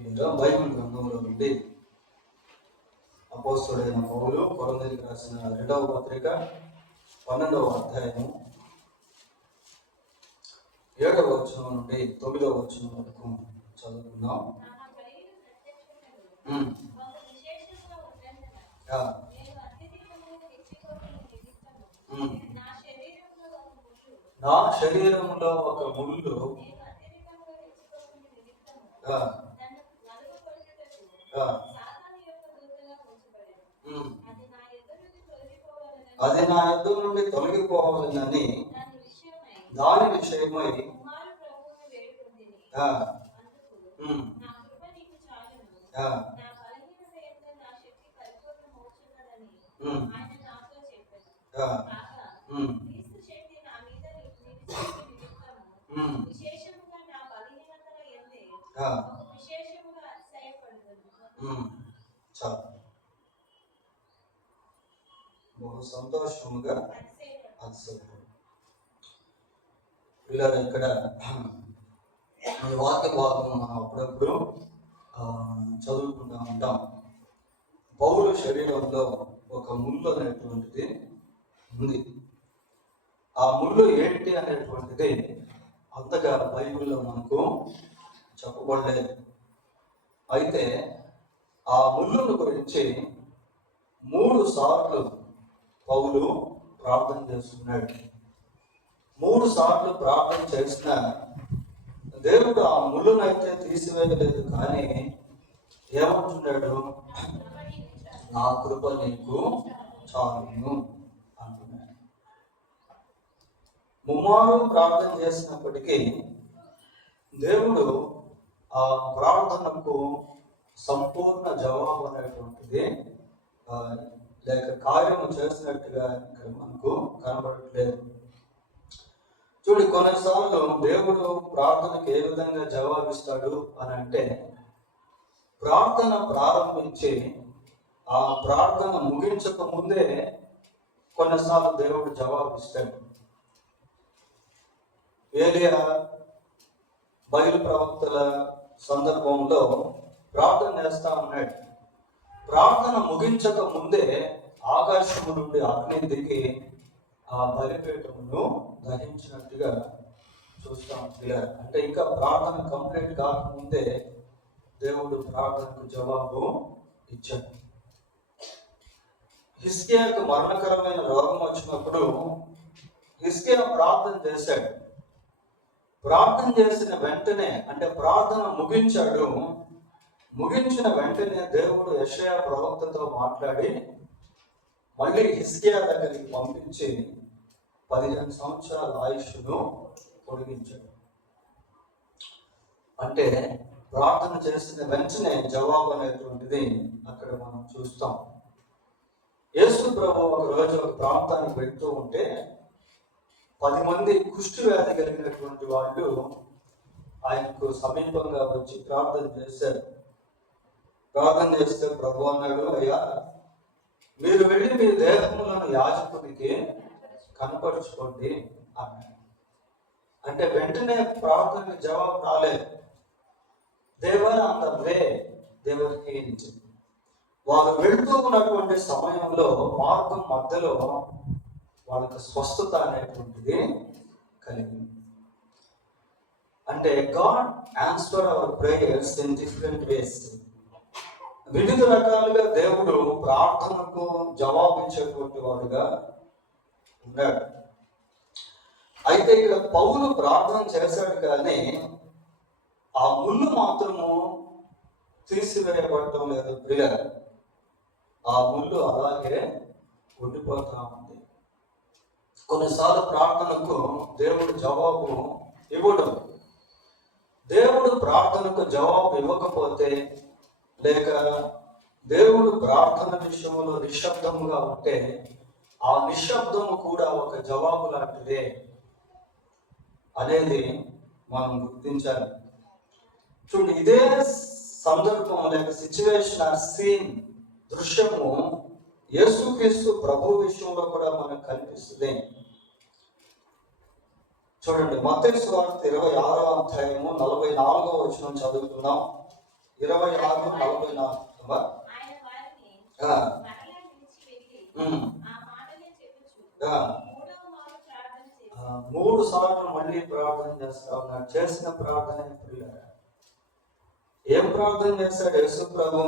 Bible గ్రంథంలో నుండి అపోస్తలుడైన పౌలు కొరింథీయులకు రాసిన 2వ పత్రిక 12వ అధ్యాయము 7వ వచనం నుండి 9వ వచనం వరకు చదువుకుందాం. నా శరీరంలో ఒక ముళ్ళు అది నా యొద్ద నుండి తొలగిపోవాలని దాని విషయమై బహు సంతోషముగా ఇలా ఇక్కడ ఈ వాక్య భాగం మనం అప్పుడప్పుడు చదువుకుంటూ ఉంటాం. పౌలు శరీరంలో ఒక ముళ్ళు అనేటువంటిది ఉంది. ఆ ముళ్ళు ఏంటి అనేటువంటిది అంతగా బైబిల్లో మనకు చెప్పబడలేదు. అయితే ఆ ముళ్ళును గురించి 3 సార్లు పౌలు ప్రార్థన చేస్తున్నాడు. 3 సార్లు ప్రార్థన చేసిన దేవుడు ఆ ముళ్ళునైతే తీసివేయలేదు, కానీ ఏమంటున్నాడు? నా కృప నీకు చాలును అంటున్నాడు. 3 ప్రార్థన చేసినప్పటికీ దేవుడు ఆ ప్రార్థనకు సంపూర్ణ జవాబు అనేటువంటిది లేక కార్యము చేసినట్టుగా ఇక్కడ మనకు కనబడట్లేదు. చూడు, కొన్నిసార్లు దేవుడు ప్రార్థనకు ఏ విధంగా జవాబిస్తాడు అని అంటే, ప్రార్థన ప్రారంభించి ఆ ప్రార్థన ముగించక ముందే కొన్నిసార్లు దేవుడు జవాబిస్తాడు. ఏలియా బయలు ప్రవక్తల సందర్భంలో ప్రార్థన చేస్తా ఉన్నాడు. ప్రార్థన ముగించక ముందే ఆకాశము నుండి అగ్ని దిగి ఆ బలిపీఠమును దహించినట్టుగా చూస్తాం. అంటే ఇంకా ప్రార్థన కంప్లీట్ కాకముందే దేవుడు ప్రార్థనకు జవాబు ఇచ్చాడు. హిజ్కియాకు మరణకరమైన రోగం వచ్చినప్పుడు హిజ్కియా ప్రార్థన చేశాడు. ప్రార్థన చేసిన వెంటనే, అంటే ప్రార్థన ముగించాడు. ముగించిన వెంటనే దేవుడు యెషయా ప్రవక్తతో మాట్లాడి మళ్ళీ హిజ్కియా దగ్గరికి పంపించి 15 సంవత్సరాల ఆయుష్ను పొడిగించాడు. అంటే ప్రార్థన చేసిన వెంటనే జవాబు అనేటువంటిది అక్కడ మనం చూస్తాం. యేసు ప్రభు ఒక రోజు ఒక ప్రాంతానికి వెళ్తూ ఉంటే 10 మంది కుష్టి వ్యాధి కలిగినటువంటి వాళ్ళు ఆయనకు సమీపంగా వచ్చి ప్రార్థన చేశారు. ప్రార్థన చేస్తే ప్రభు అన్నాడు, అయ్యా, మీరు వెళ్ళి మీ దేహములను యాజకునికి కనపరుచుకోండి అన్నాడు. అంటే వెంటనే ప్రార్థనకి జవాబు రాలేదు. They were on the way they were healed. వారు వెళ్తూ ఉన్నటువంటి సమయంలో మార్గం మధ్యలో వాళ్ళకి స్వస్థత అనేటువంటిది కలిగింది. అంటే God answer our prayers in different ways. వివిధ రకాలుగా దేవుడు ప్రార్థనకు జవాబిచ్చేటువంటి వాడుగా ఉన్నాడు. అయితే ఇక్కడ పౌలు ప్రార్థన చేశాడు, కానీ ఆ ముళ్ళు మాత్రము తీసివేయబడటం లేదు ప్రియ. ఆ ముళ్ళు అలాగే ఉండిపోతా ఉంది. కొన్నిసార్లు ప్రార్థనకు దేవుడు జవాబు ఇవ్వడం, దేవుడు ప్రార్థనకు జవాబు ఇవ్వకపోతే, లేక దేవుడు ప్రార్థన విషయంలో నిశ్శబ్దముగా ఉంటే ఆ నిశ్శబ్దము కూడా ఒక జవాబు లాంటిదే అనేది మనం గుర్తించాలి. చూడండి, ఇదే సందర్భం లేక సిచ్యువేషన్, ఆ సీన్, దృశ్యము యేసుక్రీస్తు ప్రభు విషయంలో కూడా మనకు కనిపిస్తుంది. చూడండి, మత్తయి సువార్త 26వ అధ్యాయము 44వ వచనం చదువుతున్నాం. 26:44. మూడు సార్లు మళ్ళీ ప్రార్థన చేస్తా ఉన్నాడు. చేసిన ప్రార్థన ఏం ప్రార్థన చేశాడు యేసు ప్రభు?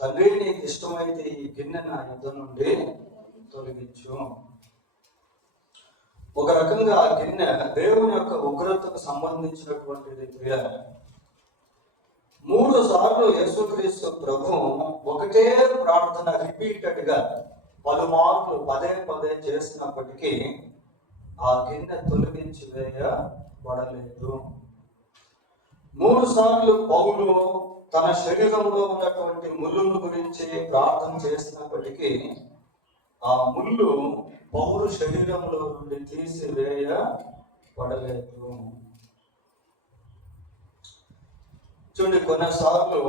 తండ్రి, నీకు ఇష్టమైతే ఈ గిన్నె నా యుద్ధ నుండి తొలగించు. ఒక రకంగా ఆ గిన్నె దేవుని యొక్క ఉగ్రతకు సంబంధించినటువంటిది. ప్రియులారా, 3 సార్లు యేసుక్రీస్తు ప్రభు ఒకటే ప్రార్థన రిపీటెడ్ గా పలుమార్లు పదే చేసినప్పటికీ ఆ గిన్నె తొలగించి వేయబడలేదు. 3 సార్లు పౌలు తన శరీరంలో ఉన్నటువంటి ముళ్ళుల గురించి ప్రార్థన చేసినప్పటికీ ఆ ముళ్ళు పౌలు శరీరంలో నుండి తీసివేయబడలేదు. చూడండి, కొన్నిసార్లు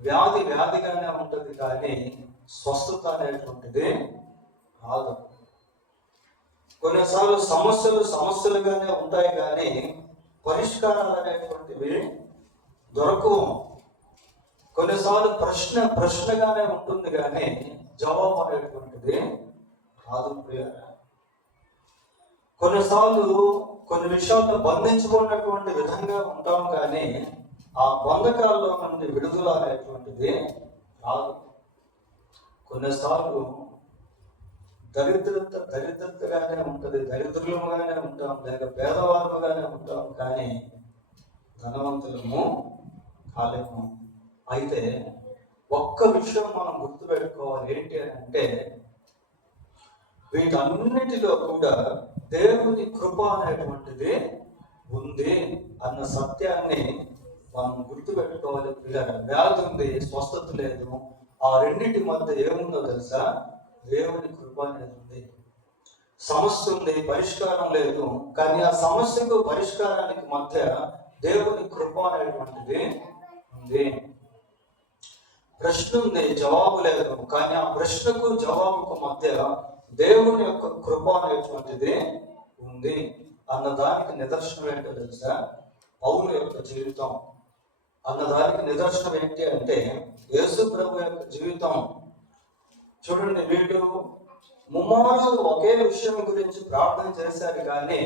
వ్యాధిగానే ఉంటుంది కానీ స్వస్థత అనేటువంటిది రాదు. కొన్నిసార్లు సమస్యలుగానే ఉంటాయి కానీ పరిష్కారాలు అనేటువంటివి దొరకవు. కొన్నిసార్లు ప్రశ్నగానే ఉంటుంది కానీ జవాబు అనేటువంటిది రాదు. కొన్నిసార్లు కొన్ని విషయాల్లో బంధించుకున్నటువంటి విధంగా ఉంటాం కానీ ఆ బంధకాల్లో నుండి విడుదల అనేటువంటిది రాదు. కొన్నిసార్లు దరిద్రతగానే ఉంటుంది, దరిద్రులుగానే ఉంటాం, లేక పేదవాళ్ళుగానే ఉంటాం కానీ ధనవంతులము కాలేము. అయితే ఒక్క విషయం మనం గుర్తుపెట్టుకోవాలి, ఏంటి అని అంటే వీటన్నిటిలో కూడా దేవుని కృప అనేటువంటిది ఉంది అన్న సత్యాన్ని మనం గుర్తుపెట్టుకోవాలి. పిల్లలు, వ్యాధి ఉంది, స్వస్థత లేదు, ఆ రెండింటి మధ్య ఏముందో తెలుసా? దేవుని కృప అనేది ఉంది. సమస్య ఉంది, పరిష్కారం లేదు, కానీ ఆ సమస్యకు పరిష్కారానికి మధ్య దేవుని కృప అనేటువంటిది ఉంది. ప్రశ్న ఉంది, జవాబు లేదు, కానీ ఆ ప్రశ్నకు జవాబుకు మధ్య దేవుని యొక్క కృప అనేటువంటిది ఉంది అన్నదానికి నిదర్శనం ఏంటో తెలుసా? పౌలు యొక్క జీవితం. అన్నదానికి నిదర్శనం ఏంటి అంటే యేసు ప్రభు యొక్క జీవితం. చూడండి, వీళ్ళు ముమ్మారు ఒకే విషయం గురించి ప్రార్థన చేశారు కానీ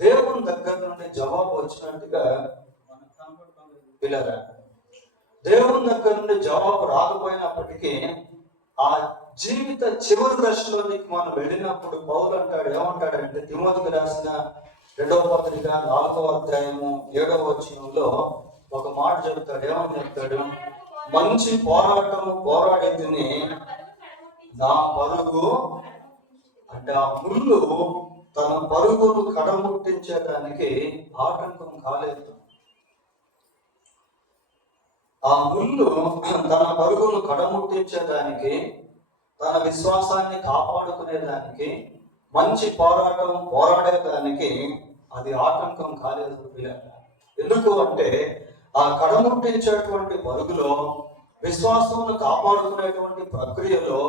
దేవుని దగ్గర నుండి జవాబు వచ్చినట్టుగా మనకు కనపడుతుంది. పిల్లరా, దేవుని దగ్గర నుండి జవాబు రాకపోయినప్పటికీ ఆ జీవిత చివరి దశలోనికి మనం వెళ్ళినప్పుడు పౌలు అంటాడు, ఏమంటాడంటే తిమోతికి రాసిన 2వ పత్రిక 4వ అధ్యాయము 7వ వచనంలో ఒక మాట చెప్తాడు. ఏమని చెప్తాడు? మంచి పోరాటం పోరాడేదిని నా పరుగు అంటే ఆ ముళ్ళు తన పరుగును కడముట్టించడానికి ఆటంకం కాలేదు. ఆ ముళ్ళు తన పరుగును కడముట్టించేదానికి, తన విశ్వాసాన్ని కాపాడుకునేదానికి, మంచి పోరాటం పోరాడేదానికి అది ఆటంకం కాలేదు. ఎందుకు అంటే ఆ కడముట్టించేటువంటి పరుగులో, విశ్వాసాన్ని కాపాడుకునేటువంటి ప్రక్రియలో,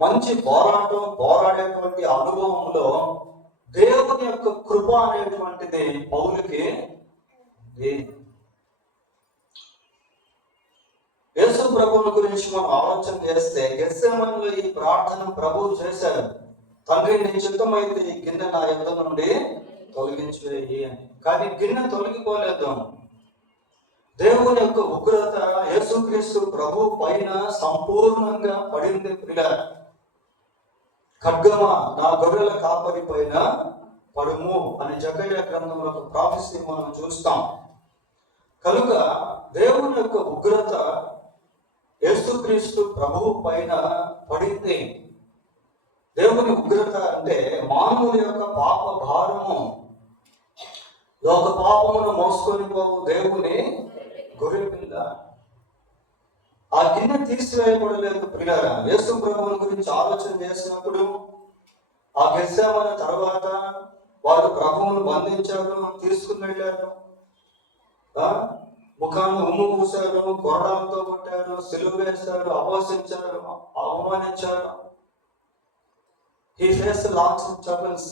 మంచి పోరాటం పోరాడేటువంటి అనుభవంలో దేవుని యొక్క కృప అనేటువంటిది పౌలుకి ఉంది. యేసు ప్రభువుని గురించి మనం ఆలోచన చేస్తే గెత్సేమనీలో ఈ ప్రార్థన ప్రభువు చేశారు. తండ్రి, నీ చిత్తమైతే ఈ గిన్నె నా యుద్ధ నుండి తొలగించివేయి అని. కానీ గిన్నె తొలగిపోలేదు. దేవుని యొక్క ఉగ్రత యేసుక్రీస్తు ప్రభు పైన సంపూర్ణంగా పడింది. ప్రియులారా, ఖడ్గమా నా గొర్రెల కాపరి పైన పడుము అని జకర్యా గ్రంథంలో ఒక ప్రాఫెసీ మనం చూస్తాం. కనుక దేవుని యొక్క ఉగ్రత యేసుక్రీస్తు ప్రభువు పైన పడింది. దేవుని ఉగ్రత అంటే మానవుని యొక్క పాప భారము, లోక పాపమును మోసుకొని పోవు దేవుని గొర్రె పిల్ల. ఆ గిన్నె తీసివేయబడలేదు. ప్రియులారా, యేసు ప్రభువుని గురించి ఆలోచన చేసినప్పుడు ఆ గెత్సేమనే తర్వాత వారు ప్రభువును బంధించారు, తీసుకుని వెళ్ళారు, ముఖాన్ని ఉమ్ము పూశారు, కొరడాలతో కొట్టారు, సిలువ వేశారు, అపహసించారు, అవమానించారు. He faced lots of troubles.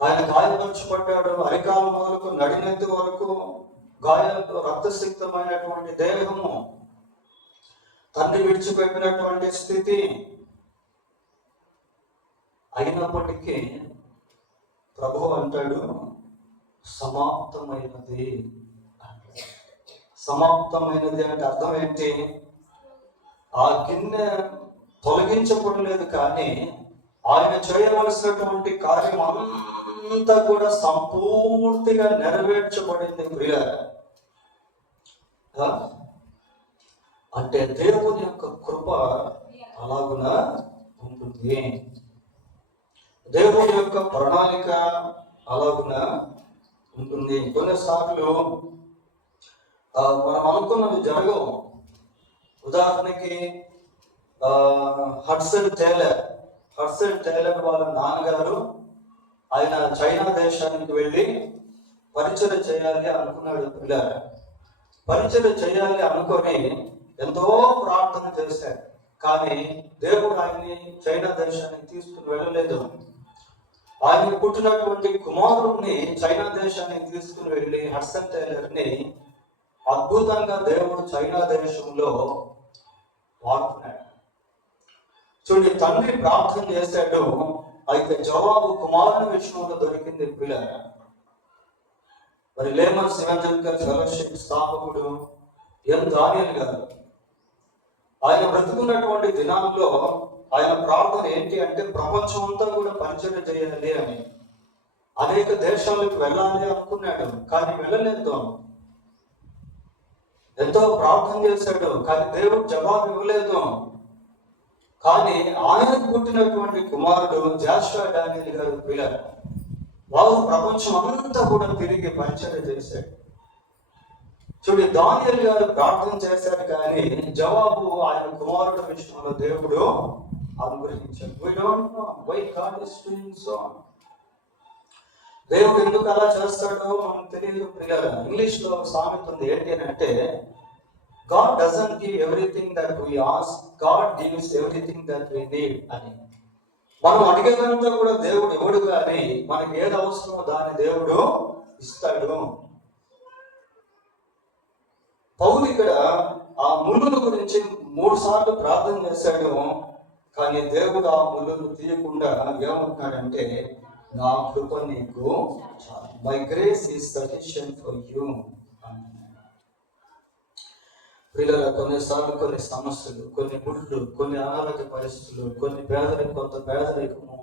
ఆయన గాయపరచబడ్డాడు. అరికాల మొదలుకు నడినెత్తి వరకు గాయాలతో రక్తసిక్తమైనటువంటి దేహము, తండ్రి విడిచిపెట్టినటువంటి స్థితి అయినప్పటికీ ప్రభువు అంటాడు సమాప్తమైనది. సమాప్తమైనది అంటే అర్థం ఏంటి? ఆ గిన్నె తొలగించబడలేదు, కానీ ఆయన చేయవలసినటువంటి కార్యం అంతా కూడా సంపూర్తిగా నెరవేర్చబడింది ప్రియులారా. అంటే దేవుని యొక్క కృప అలాగున ఉంటుంది, దేవుని యొక్క ప్రణాళిక అలాగున ఉంటుంది. కొన్నిసార్లు మనం అనుకున్నది జరగవు. ఉదాహరణకి హడ్సన్ టైలర్ వాళ్ళ నాన్నగారు ఆయన చైనా దేశానికి వెళ్ళి పరిచయం చేయాలి అనుకున్నాడు. పిల్లలు పరిచయం చేయాలి అనుకొని ఎంతో ప్రార్థన చేశాడు, కానీ దేవుడు ఆయన్ని చైనా దేశానికి తీసుకుని వెళ్ళలేదు. ఆయన పుట్టినటువంటి కుమారుడిని చైనా దేశానికి తీసుకుని వెళ్ళి హడ్సన్ టైలర్ని అద్భుతంగా దేవుడు చైనా దేశంలో వాడుతున్నాడు. చూడండి, తండ్రి ప్రార్థన చేశాడు, అయితే జవాబు కుమారుని విషయంలో దొరికింది. పిల్లలు మరి లేమన్స్ ఎవెంజలికల్ ఫెలోషిప్ స్థాపకుడు దానియేల్ గారు ఆయన బ్రతుకున్నటువంటి దినాల్లో ఆయన ప్రార్థన ఏంటి అంటే ప్రపంచం అంతా కూడా పరిచయం చేయాలి అని, అనేక దేశాలకు వెళ్ళాలి అనుకున్నాడు, కానీ వెళ్ళలేదు. ఎంతో ప్రార్థన చేశాడు, కానీ దేవుడు జవాబు ఇవ్వలేదు. కానీ ఆయనకు పుట్టినటువంటి కుమారుడు జాషువా డానియేల్ గారు పిల్లలు వారు ప్రపంచం అంతా కూడా తిరిగి పరిచయం చేశాడు. చూడు, దానియేల్ గారు ప్రార్థన చేశారు, కానీ జవాబు ఆయన కుమారుడు విషయంలో దేవుడు అనుగ్రహించాడు. We don't know why God is doing so. దేవుడు ఎందుకు అలా చేస్తాడో మనకు తెలియదు పిల్లలు. ఇంగ్లీష్ లో సామెత ఉంది, ఏంటి అని అంటే God doesn't give everything that we ask, God gives everything that we need అని. మనం అడిగేదంతా కూడా దేవుడు ఇవ్వడు, కానీ మనకి ఏది అవసరమో దాన్ని దేవుడు ఇస్తాడు. పౌలు ఇక్కడ ఆ ముళ్ళుల గురించి 3 సార్లు ప్రార్థన చేశాడు, కానీ దేవుడు ఆ ముళ్ళును తీయకుండా ఏమంటున్నాడంటే నా కృప నీకు, my grace is sufficient for you. పిల్లల కొన్నిసార్లు కొన్ని సమస్యలు, కొన్ని ముళ్ళు, కొన్ని అనారోగ్య పరిస్థితులు, కొన్ని కొంత పేదరికము,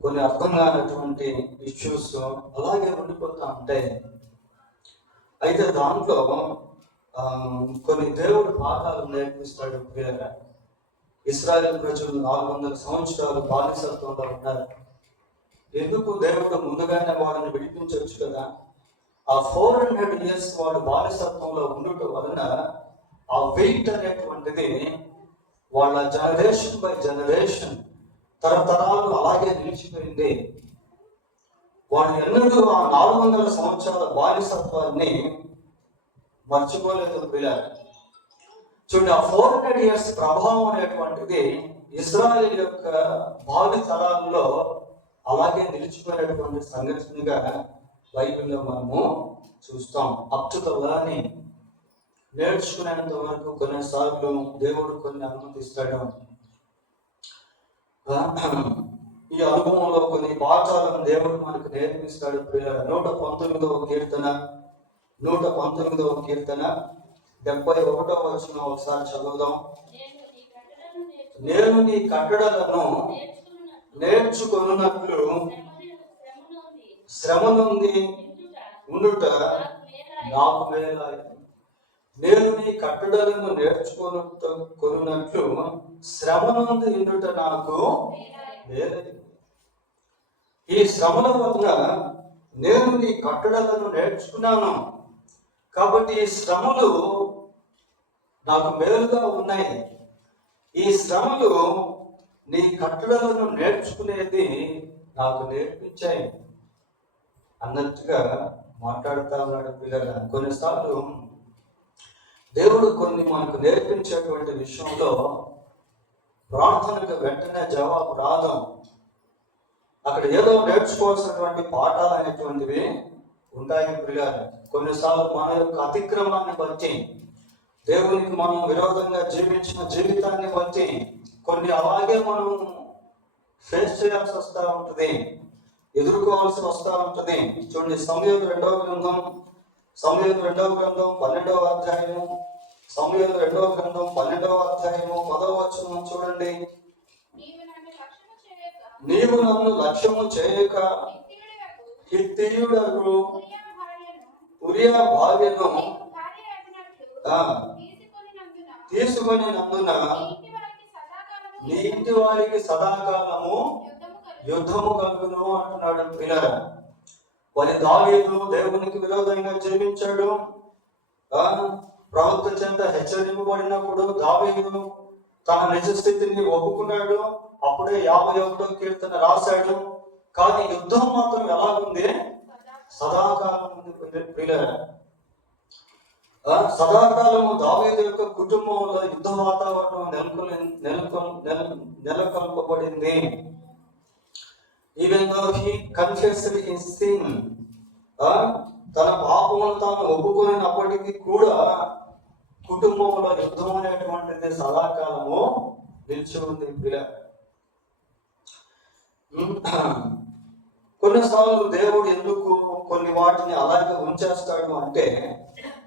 కొన్ని అర్థం కానటువంటి ఇష్యూస్ అలాగే ఉండిపోతా ఉంటాయి. అయితే దాంట్లో కొన్ని దేవుడు పాఠాలు నేర్పిస్తాడు. పిల్లల ఇశ్రాయేలు ప్రజలు 400 సంవత్సరాలు బానిసత్వంలో ఉన్నారు. ఎందుకు దేవుడు ముందుగానే వారిని విడిపించవచ్చు కదా. ఆ 400 years వాడు బానిసత్వంలో ఉండటం వలన ఆ వెయిట్ అనేటువంటిది వాళ్ళ జనరేషన్ బై జనరేషన్ తరతరాలు అలాగే నిలిచిపోయింది. వాళ్ళు ఎన్నడూ ఆ 400 సంవత్సరాల బానిసత్వాన్ని మర్చిపోలేదు పిల్లలు. చూడండి, ఆ 400 years ప్రభావం అనేటువంటిది ఇశ్రాయేలు యొక్క భావి తరాల్లో అలాగే నిలిచిపోయినటువంటి సంఘటనగా బైబిల్లో మనము చూస్తాం. అప్ టు ద లర్నింగ్, నేర్చుకునేంత వరకు కొన్నిసార్లు దేవుడు కొన్ని అనుమతిస్తాడు. ఈ అనుభవంలో కొన్ని పాఠాలను దేవుడు మనకు నేర్పిస్తాడు. 119వ కీర్తన 71వ వచనం ఒకసారి చదువుదాం. నేను నీ కట్టడలను నేర్చుకొనున్నట్లు శ్రమ నుండి ఉండుట నాకు మేలాయెను. నేను నీ కట్టడలను నేర్చుకొనున్నట్లు శ్రమ నుండి ఉండుట నాకు మేలైనది. ఈ శ్రమల వల్ల నేను నీ కట్టడలను నేర్చుకున్నాను, కాబట్టి ఈ శ్రమలు నాకు మేలుగా ఉన్నాయి. ఈ శ్రమలు నీ కట్టడలను నేర్చుకునేది నాకు నేర్పించాయి అన్నట్టుగా మాట్లాడుతా ఉన్నాడు పిల్లల. కొన్నిసార్లు దేవుడు కొన్ని మనకు నేర్పించేటువంటి విషయంలో ప్రార్థనకు వెంటనే జవాబు రాదు. అక్కడ ఏదో నేర్చుకోవాల్సినటువంటి పాఠాలు అనేటువంటివి ఉంటాయి పిల్లలు. కొన్నిసార్లు మన యొక్క అతిక్రమాన్ని బట్టి, దేవునికి మనం విరోధంగా జీవించిన జీవితాన్ని బట్టి కొన్ని అలాగే మనం ఫేస్ చేయాల్సి వస్తూ ఉంటుంది, ఎదుర్కోవాల్సి వస్తూ ఉంటుంది. చూడండి, సమూయేలు రెండవ గ్రంథం 12వ అధ్యాయము, సమూయేలు 2వ గ్రంథం 12వ అధ్యాయము 10వ వచనం చూడండి. నీవు నన్ను లక్ష్యము చేయక హిత్తీయుడగు ఉరియా భార్యను తీసుకొని నందున నీ ఇంటి వారికి సదాకాలము యుద్ధము కలుగును అంటున్నాడు పిల్లల. మరి దావీదు దేవునికి విరోధంగా జీవించాడు. ప్రవక్త చెంత హెచ్చరింపబడినప్పుడు దావీదు తన నిజ స్థితిని ఒప్పుకున్నాడు. అప్పుడే 51వ కీర్తన రాశాడు. కానీ యుద్ధం మాత్రం ఎలాగుంది? సదాకాలం ఉంది పిల్లల. సదాకాలము దావీదు యొక్క కుటుంబంలో యుద్ధ వాతావరణం నెలకొల్పబడింది. Even though he confessed his sin, తన పాపమును తాను ఒప్పుకున్నప్పటికీ కూడా కుటుంబంలో యుద్ధం అనేటువంటిది సదాకాలము నిలిచి ఉంది పిల్లల. కొన్నిసార్లు దేవుడు ఎందుకు కొన్ని వాటిని అలాగే ఉంచేస్తాడు అంటే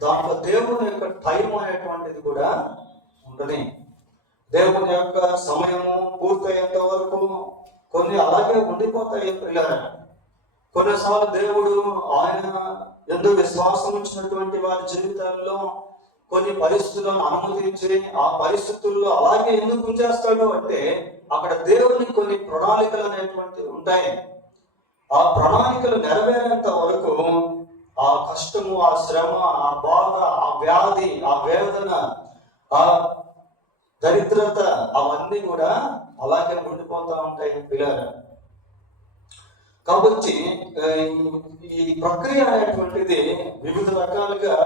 దాంట్లో దేవుని యొక్క టైం అనేటువంటిది కూడా ఉంటుంది. దేవుని యొక్క సమయము పూర్తయ్యేంత వరకు కొన్ని అలాగే ఉండిపోతాయి పిల్లల. కొన్నిసార్లు దేవుడు ఆయన ఎందుకు విశ్వాసం ఉంచినటువంటి వారి జీవితాల్లో కొన్ని పరిస్థితులను అనుమతించి ఆ పరిస్థితుల్లో అలాగే ఎందుకు ఉంచేస్తాడు అంటే అక్కడ దేవుని కొన్ని ప్రణాళికలు అనేటువంటివి ఉంటాయి. ఆ ప్రణాళికలు నెరవేరేంత వరకు ఆ కష్టము, ఆ శ్రమ, ఆ బాధ, ఆ వ్యాధి, ఆ వేదన, ఆ దరిద్రత అవన్నీ కూడా అలాగే ఉండిపోతూ ఉంటాయి పిల్లలు. కాబట్టి ఈ ప్రక్రియ అనేటువంటిది వివిధ రకాలుగా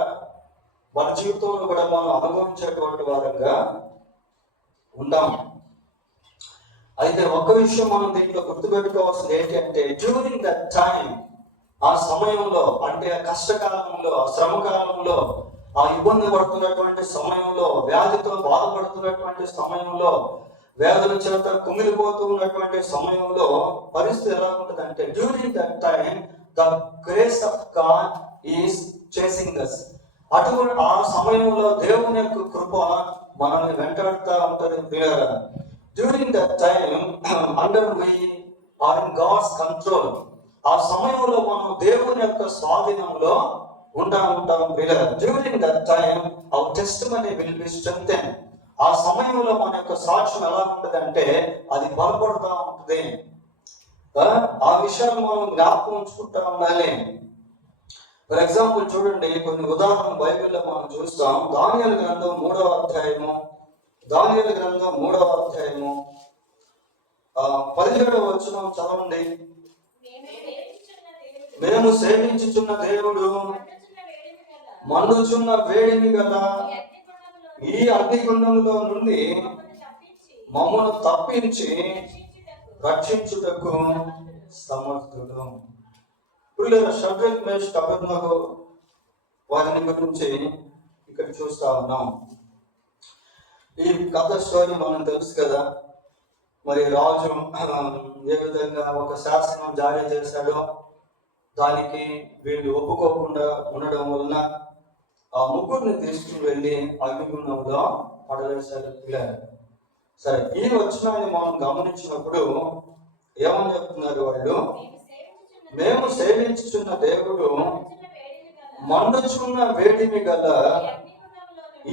మన జీవితంలో కూడా మనం అనుభవించేటువంటి వారంగా ఉంటాం. అయితే ఒక విషయం మనం దీంట్లో గుర్తుపెట్టుకోవాల్సింది ఏంటి అంటే డ్యూరింగ్ దట్ టైం, ఆ సమయంలో అంటే కష్టకాలంలో, శ్రమ కాలంలో, ఆ ఇబ్బంది పడుతున్నటువంటి సమయంలో, వ్యాధితో బాధపడుతున్నటువంటి సమయంలో, వేదన చేత కుమిలిపోతూ ఉన్నటువంటి సమయంలో పరిస్థితి ఎలా ఉంటుంది అంటే during that time the grace of God is chasing us. అటువంటి ఆ సమయంలో దేవుని యొక్క కృప మనల్ని వెంటాడుతూ ఉంటుంది. During that time under we are in God's control. ఆ సమయంలో మనం దేవుని యొక్క స్వాధీనంలో ఉంటాం పిల్లలు. During that time our testimony will be strengthened. ఆ సమయంలో మన యొక్క సాక్ష్యం ఎలా ఉంటుంది అంటే అది బలపడుతూ ఉంటుంది. ఆ విషయాలు మనం జ్ఞాపకం ఉంచుకుంటా ఉండాలి. ఫర్ ఎగ్జాంపుల్ చూడండి, కొన్ని ఉదాహరణ బైబిల్లో మనం చూస్తాం. దానియేలు గ్రంథం 3వ అధ్యాయము 17వ వచనం చదవండి. మేము సేవించుచున్న దేవుడు మండుచున్న వేడిమి గల ఈ అగ్నిగుండంలో నుండి మమ్మల్ని తప్పించి రక్షించుటకు సమర్థుడు. షడ్రక్, మేషక్, అబేద్నెగో వారిని గురించి ఇక్కడ చూస్తా ఉన్నాం. ఈ కథ స్టోరీ మనం తెలుసు కదా. మరి రాజు ఏ విధంగా ఒక శాసనం జారీ చేశాడో దానికి వీళ్ళు ఒప్పుకోకుండా ఉండడం వలన ఆ ముగ్గురిని తీసుకుని వెళ్ళి అగ్నిగుండంలో పడవేశారు పిల్లలు. సరే, ఈ వచనాన్ని మనం గమనించినప్పుడు ఏమని చెప్తున్నారు వాళ్ళు? మేము సేవించుచున్న దేవుడు మండుచున్న వేడిమి గల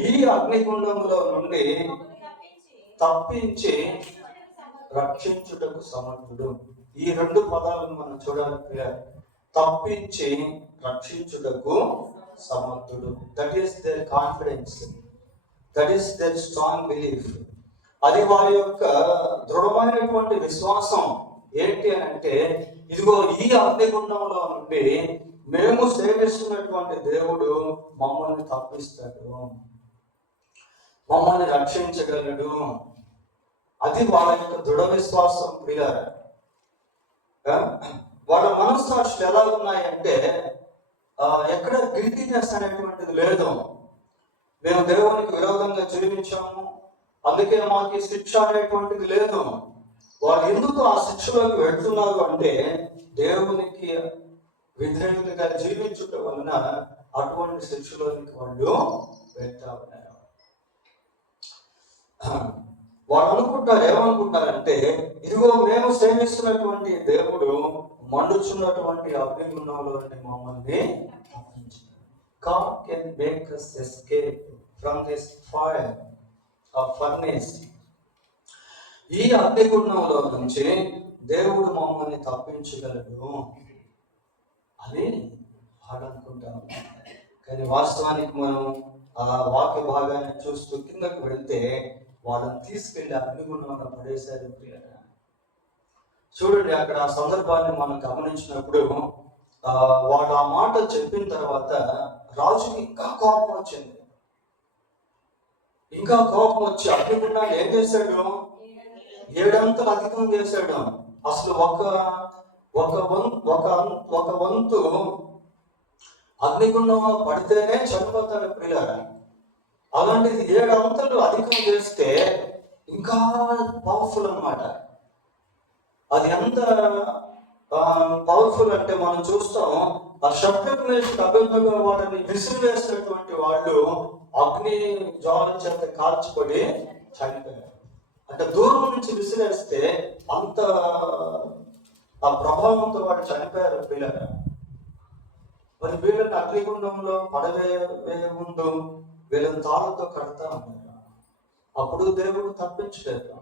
ఈ అగ్నిగుండంలో నుండి తప్పించి రక్షించుటకు సమర్థుడు. ఈ రెండు పదాలను మనం చూడాలి పిల్లలు. తప్పించి రక్షించుటకు సమర్థుడు. That is their confidence, that is their strong belief. అది వారి యొక్క దృఢమైనటువంటి విశ్వాసం. ఏంటి అని అంటే ఇదిగో ఈ అగ్నిగుండంలో నుండి మేము సేవిస్తున్నటువంటి దేవుడు మమ్మల్ని తప్పిస్తాడు, మమ్మల్ని రక్షించగలడు. అది వాళ్ళ యొక్క దృఢ విశ్వాసం పిల్లలు. వాళ్ళ మనస్సాక్షులు ఎలా ఉన్నాయంటే ఎక్కడ గిల్టీనెస్ అనేటువంటిది లేదు. మేము దేవునికి విరోధంగా జీవించాము, అందుకే మాకు ఈ శిక్ష అనేటువంటిది లేదు. వాళ్ళు ఎందుకు ఆ శిక్షలోకి వెళ్తున్నారు అంటే దేవునికి వ్యతిరేకంగా జీవించటం వలన అటువంటి శిక్షలోనికి వాళ్ళు వెళ్తా ఉన్నారు. వాళ్ళు అనుకుంటారు, ఏమనుకుంటారంటే ఇదిగో మేము సేవిస్తున్నటువంటి దేవుడు మండుచున్నటువంటి అగ్నిగుండంలో మమ్మల్ని God can make us escape from this fire of furnace. ఈ అగ్నిగుండంలో నుంచి దేవుడు మమ్మల్ని తప్పించగలడు అని వాళ్ళు అనుకుంటాము. కానీ వాస్తవానికి మనం ఆ వాక్య భాగాన్ని చూస్తూ కిందకు వెళ్తే వాళ్ళని తీసుకెళ్లి అగ్నిగుండంలో పడేశారు. చూడండి, అక్కడ ఆ సందర్భాన్ని మనం గమనించినప్పుడు వాడు ఆ మాట చెప్పిన తర్వాత రాజుకి ఇంకా కోపం వచ్చింది. ఇంకా కోపం వచ్చి అగ్నిగుండాన్ని ఏం చేశాడు? 7 అంతలు అధికం చేశాడు. అసలు ఒక వంతు అగ్నిగుండంలో పడితేనే చనిపోతాడు పిల్లలు. అలాంటిది 7 అంతలు అధికం చేస్తే ఇంకా పవర్ఫుల్ అన్నమాట. అది ఎంత పవర్ఫుల్ అంటే మనం చూస్తాం, ఆ శత్రుఘ్నేశ్వరుడు అభివృద్ధిగా వారిని విసిరివేసినటువంటి వాళ్ళు అగ్ని జ్వాల చేత కాల్చిపడి చనిపోయారు. అంటే దూరం నుంచి విసిరేస్తే అంత ఆ ప్రభావంతో వాడు చనిపోయారు పిల్లలు. మరి వీళ్ళని అగ్నిగుండంలో పడవేయ ముందు వీళ్ళని తాళ్ళతో కడతా ఉన్నారు. అప్పుడు దేవుడు తప్పించలేదు.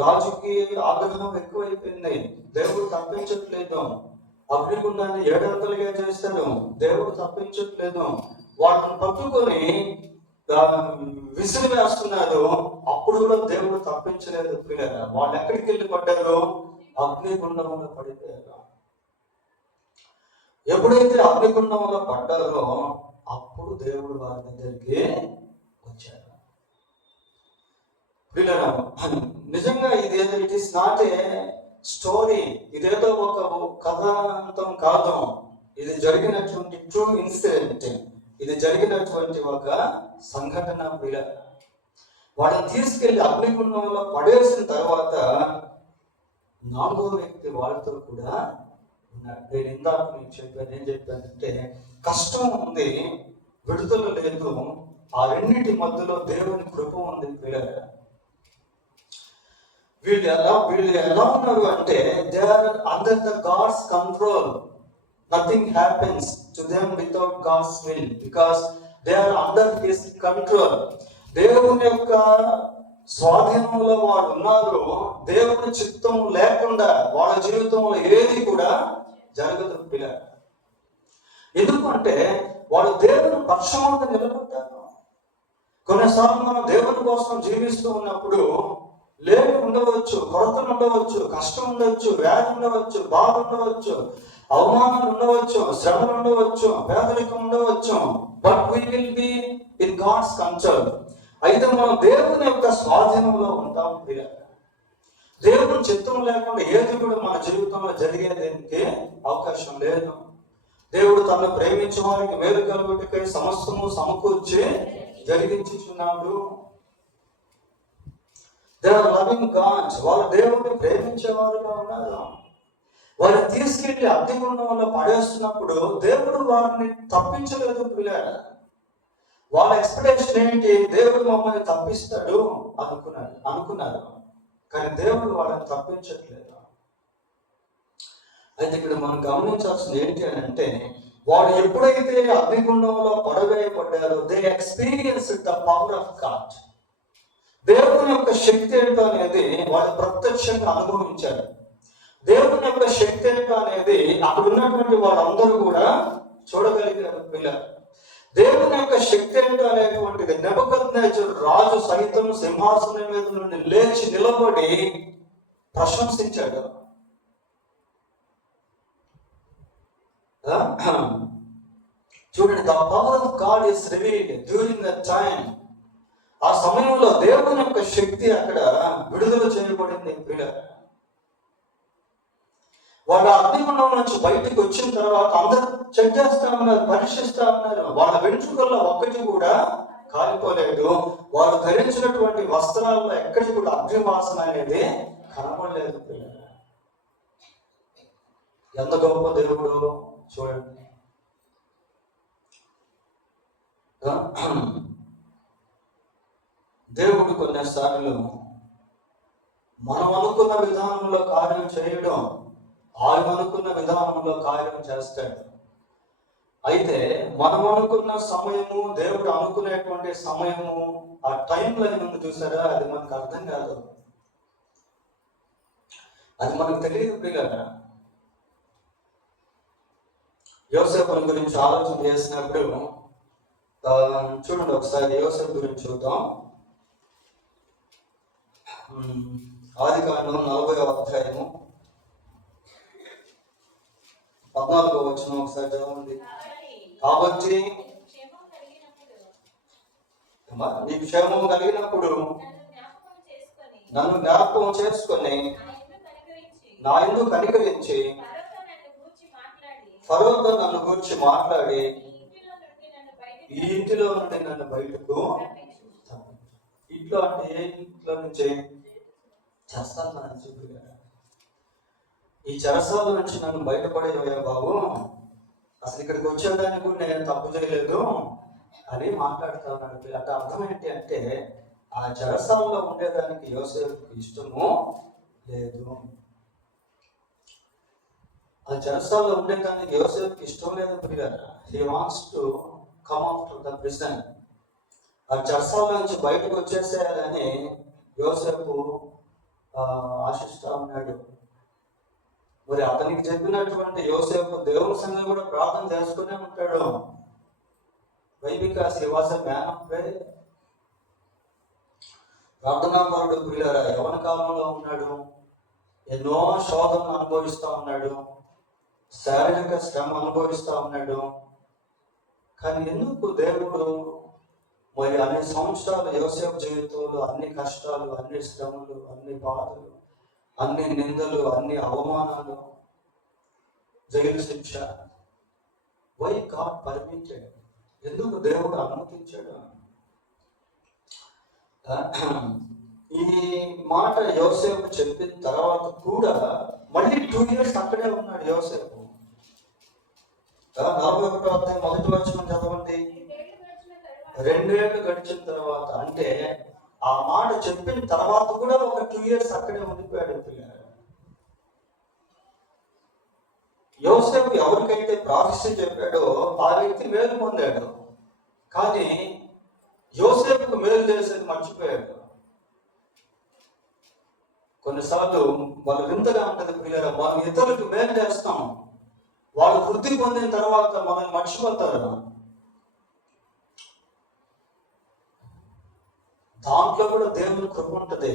రాజుకి ఆగ్రహం ఎక్కువైపోయింది, దేవుడు తప్పించట్లేదు. అగ్నిగుండాన్ని 700గా చేశాడు, దేవుడు తప్పించట్లేదు. వాటిని పట్టుకొని విసిరి వేస్తున్నారు, అప్పుడు కూడా దేవుడు తప్పించలేదు పిల్లలు. వాళ్ళు ఎక్కడికి వెళ్ళి పడ్డారు? అగ్నిగుండంలో పడిపోయారు. ఎప్పుడైతే అగ్నిగుండంలో పడ్డారో అప్పుడు దేవుడు వారి దగ్గరికి వచ్చారు. పిల్లలు, నిజంగా it is not a story, ఇదేదో ఒక కథాంతం కాదు. ఇది జరిగినటువంటి ట్రూ ఇన్సిడెంట్, ఇది జరిగినటువంటి ఒక సంఘటన. పిల్లలు, వాళ్ళని తీసుకెళ్లి అగ్నిగుండంలో పడేసిన తర్వాత 4వ వ్యక్తి వాళ్ళతో కూడా ఉన్నాడు. నేను ఇందాక మీకు చెప్పాను, ఏం చెప్పానంటే కష్టం ఉంది, విడుదల లేదు, ఆ రెండింటి మధ్యలో దేవుని కృప ఉంది. పిల్లలు, వీళ్ళు ఎలా ఉన్నారు అంటే they are under the God's control. Nothing happens to them without God's will, because they are under his control. దేవుని యొక్క స్వాధీనంలో వాళ్ళు ఉన్నారు. దేవుని చిత్తం లేకుండా వాళ్ళ జీవితంలో ఏది కూడా జరగదు పిల్లలు. ఎందుకంటే వాళ్ళు దేవుని పక్షంగా నిలబడ్డారు. కొన్నిసార్లు మనం దేవుని కోసం జీవిస్తూ ఉన్నప్పుడు లేమి ఉండవచ్చు, కొరతలు ఉండవచ్చు, కష్టం ఉండవచ్చు, వ్యాధి ఉండవచ్చు, బాధ ఉండవచ్చు, అవమానాలు ఉండవచ్చు, శ్రమలు ఉండవచ్చు, పేదరికం ఉండవచ్చు. But we will be in God's control. అయితే మనం దేవుని యొక్క స్వాధీనంలో ఉంటాం. దేవుని చిత్తం లేకుండా ఏది కూడా మన జీవితంలో జరిగేదానికి అవకాశం లేదు. దేవుడు తనను ప్రేమించే వారికి మేలు కలుగుటకై సమస్తము సమకూర్చి జరిగించుచున్నాడు. They are loving gods. వారు దేవుడిని ప్రేమించేవారుగా ఉన్నారు. వారిని తీసుకెళ్లి అగ్నిగుండంలో పడేస్తున్నప్పుడు దేవుడు వారిని తప్పించలేదు పిల్లలు. వాళ్ళ ఎక్స్పెక్టేషన్ ఏంటి? దేవుడు మమ్మల్ని తప్పిస్తాడు అనుకున్నారు. కానీ దేవుడు వాళ్ళని తప్పించట్లేదు. అయితే ఇక్కడ మనం గమనించాల్సింది ఏంటి అని అంటే, వాడు ఎప్పుడైతే అగ్నిగుండంలో పడవేయబడ్డారో they experienced the power of God. దేవుని యొక్క శక్తి ఏంటో అనేది వాళ్ళు ప్రత్యక్షంగా అనుభవించారు. దేవుని యొక్క శక్తి ఏంటో అనేది అక్కడ ఉన్నటువంటి వాళ్ళందరూ కూడా చూడగలిగారు పిల్లలు. దేవుని యొక్క శక్తి ఏంటో అనేటువంటిది నెబుకద్నెజరు రాజు సైతం సింహాసనం మీద నుండి లేచి నిలబడి ప్రశంసించాడు. చూడండి, the power of God is revealed during the time. ఆ సమయంలో దేవుని యొక్క శక్తి అక్కడ విడుదల చేయబడింది పిల్లలు. వాళ్ళ అగ్నిగుండం నుంచి బయటకు వచ్చిన తర్వాత అందరూ చెక్ చేస్తా ఉన్నారు, పరీక్షిస్తా ఉన్నారు. వాళ్ళ వెంట్రుకల్లో ఒక్కటి కూడా కాలిపోలేదు. వారు ధరించినటువంటి వస్త్రాల్లో ఎక్కడి కూడా అగ్నివాసన అనేది కనబడలేదు. ఎంత గొప్ప దేవుడు చూడండి. దేవుడు కొన్నిసార్లు మనం అనుకున్న విధానంలో కార్యం చేయడం, ఆయన అనుకున్న విధానంలో కార్యం చేస్తాడు. అయితే మనం అనుకున్న సమయము, దేవుడు అనుకునేటువంటి సమయము, ఆ టైం లైన్ ఉంది చూసారా, అది మనకు అర్థం కాదు, అది మనకు తెలియదు కదా. యోసేపుని గురించి ఆలోచన చేసినప్పుడు చూడండి, ఒకసారి యోసేపు గురించి చూద్దాం. ఆదికాండం 40వ అధ్యాయము 14వ వచనం ఒకసారి చదవండి. కాబట్టి నీకు క్షేమం కలిగినప్పుడు నన్ను జ్ఞాపకం చేసుకొని నా యందు కనికరించి ఫరోతో నన్ను గూర్చి మాట్లాడి ఈ ఇంటిలో నుండి నన్ను బయటకు, ఇంట్లో అంటే ఏ ఇంట్లో నుంచి చేస్తాను అని చెప్పి, ఈ చెరసాల నుంచి నన్ను బయటపడేవయ్యా బాబు, అసలు ఇక్కడికి వచ్చేదానికి కూడా నేను తప్పు చేయలేదు అని మాట్లాడుతా ఉన్నాడు. అంటే అర్థం ఏంటి అంటే, ఆ చెరసాలలో ఉండేదానికి యోసేపుకి ఇష్టము లేదు. ఆ చెరసాలలో ఉండేదానికి యోసేపుకి ఇష్టం లేదు పిల్లలు. He wants to come out of the prison. ఆ చెరసాల నుంచి బయటకు వచ్చేసేయాలని యోసేపు ఆశిస్తా ఉన్నాడు. మరి అతనికి చెప్పినటువంటి యోసేపు దేవుని సంగతి కూడా ప్రార్థన చేసుకునే ఉంటాడు. Why because he was a man of prayer. ప్రార్థనాపరుడు పిల్లరా, యవన కాలంలో ఉన్నాడు, ఎన్నో శోధనలు అనుభవిస్తూ ఉన్నాడు, శారీరక శ్రమ అనుభవిస్తూ ఉన్నాడు. కానీ ఎందుకు దేవుడు మరి అన్ని సంవత్సరాలు యోసేపు జీవితంలో అన్ని కష్టాలు, అన్ని శ్రమలు, అన్ని బాధలు, అన్ని నిందలు, అన్ని అవమానాలు, జైలు శిక్ష, వై గాడ్ పర్మిటెడ్? ఎందుకు దేవుడు అనుమతించాడు? ఈ మాట యోసేపు చెప్పిన తర్వాత కూడా మళ్ళీ 2 years అక్కడే ఉన్నాడు యోసేపు. 41వ అధ్యాయం 1వ వచనం చదవండి. 2 ఏళ్ళు గడిచిన తర్వాత, అంటే ఆ మాట చెప్పిన తర్వాత కూడా ఒక 2 years అక్కడే ఉండిపోయాడు పిల్లలు. యోసేపు ఎవరికైతే ప్రాఫెసీ చెప్పాడో ఆ వ్యక్తి మేలు పొందాడు, కానీ యోసేపుకు మేలు చేసేది మర్చిపోయాడు. కొన్నిసార్లు వాళ్ళు వింతగా ఉంటుంది పిల్లలు, మనం ఇతరులకు మేలు చేస్తాం, వాళ్ళు వృద్ధి పొందిన తర్వాత మనల్ని మర్చిపోతారు. దాంట్లో కూడా దేవుని కృప ఉంటుంది,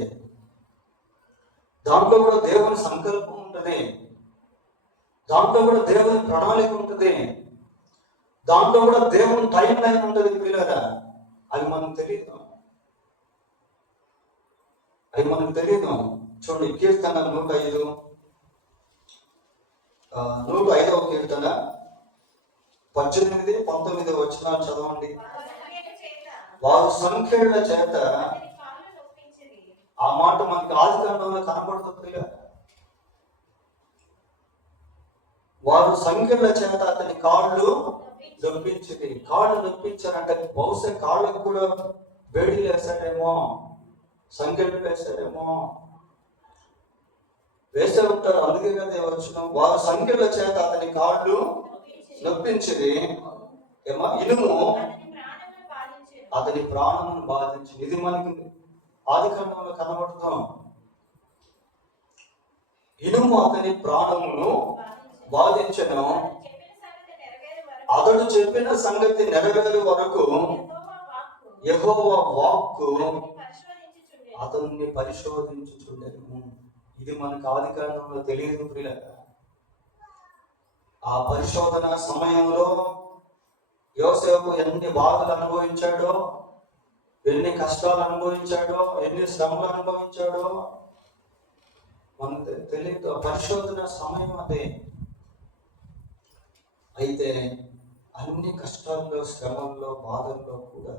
దాంట్లో కూడా దేవుని సంకల్పం ఉంటుంది, దాంట్లో కూడా దేవుని ప్రణాళిక ఉంటుంది, దాంట్లో కూడా దేవుని టైం లైన్ ఉంటుంది పిల్లరా. అవి మనకు తెలియదు, చూడండి, కీర్తన 105వ కీర్తన 18, 19 వచనాలు చదవండి. వారు సంఖ్యల చేత, ఆ మాట మనకి ఆదికాండంలో కనబడుతుంది. వారు సంఖ్యల చేత అతని కాళ్ళు నొప్పించింది. కాళ్ళు నొప్పించారంటే బహుశా కాళ్ళకు కూడా వేడి వేశాడేమో, సంఖ్యలు వేశాడేమో, వేసే ఉంటారు. అందుకే కదా వచ్చిన వారు సంఖ్యల చేత అతని కాళ్ళు నొప్పించింది, ఏమో ఇనుము అతని ప్రాణమును బాధించింది. ఇది మనకి ఆదికాండంలో కనబడుతాం. ఇనుము అతని ప్రాణమును బాధించను, అతడు చెప్పిన సంగతి నెరవేరే వరకు యెహోవా వాక్కు అతన్ని పరిశోధించుచుండెను. ఇది మనకు ఆదికాండంలో తెలియదు ప్రియులారా. ఆ పరిశోధన సమయంలో యోసేపు ఎన్ని బాధలు అనుభవించాడో, ఎన్ని కష్టాలు అనుభవించాడో, ఎన్ని శ్రమలు అనుభవించాడో. మనకు తెలియదు. పరిశోధన సమయం అదే. అయితే అన్ని కష్టాల్లో, శ్రమల్లో, బాధల్లో కూడా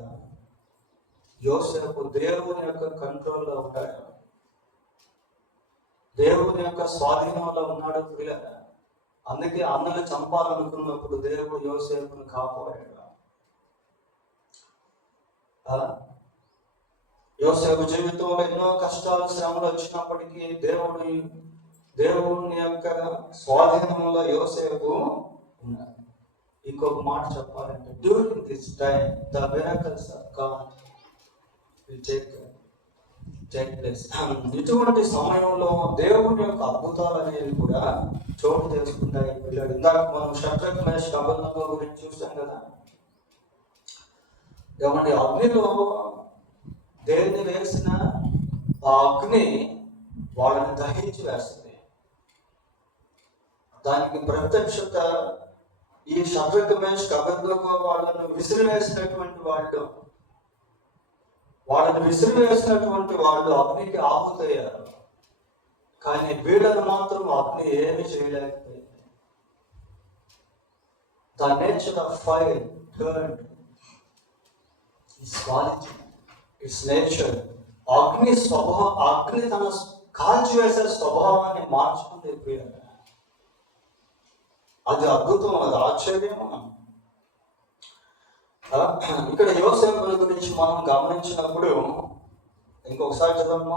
యోసేపు దేవుని యొక్క కంట్రోల్లో ఉంటాడు, దేవుని యొక్క స్వాధీనంలో ఉన్నాడు ప్రియులారా. అందుకే అన్నలు చంపాలనుకున్నప్పుడు దేవుడు యోసేపును కాపాడాడు. యోసేపు జీవితంలో ఎన్నో కష్టాలు, శ్రమలు వచ్చినప్పటికీ దేవుని యొక్క స్వాధీనంలో యోసేపు ఉన్నాడు. ఇంకొక మాట చెప్పాలంటే, during this time the miracles of God will take place. ఇటువంటి సమయంలో దేవుని యొక్క అద్భుతాలు అనేవి కూడా చోటు చేసుకుంటాయి పిల్లలు. ఇందాక మనం షడ్రక్ మేషక్ అబేద్నెగో గురించి చూసాం కదా. ఏమంటే అగ్నిలో దేన్ని వేసిన ఆ అగ్ని వాళ్ళని దహించి వేస్తుంది. దానికి ప్రత్యక్షత ఈ షడ్రక్ మేషక్ అబేద్నెగో వాళ్ళను విసిరివేసినటువంటి వాళ్ళు అగ్నికి ఆహుతయ్యారు. కానీ వీళ్ళను మాత్రం అగ్ని ఏమి చేయలేకపోయింది. The nature of fire turned it's quality, it's nature. అగ్ని తన కాల్చివేసే స్వభావాన్ని మార్చుకుంటే పోయారు. అది అద్భుతం, అది ఆశ్చర్యం. ఇక్కడ యోసేపు గురించి మనం గమనించినప్పుడు ఇంకొకసారి చదవమ్మా.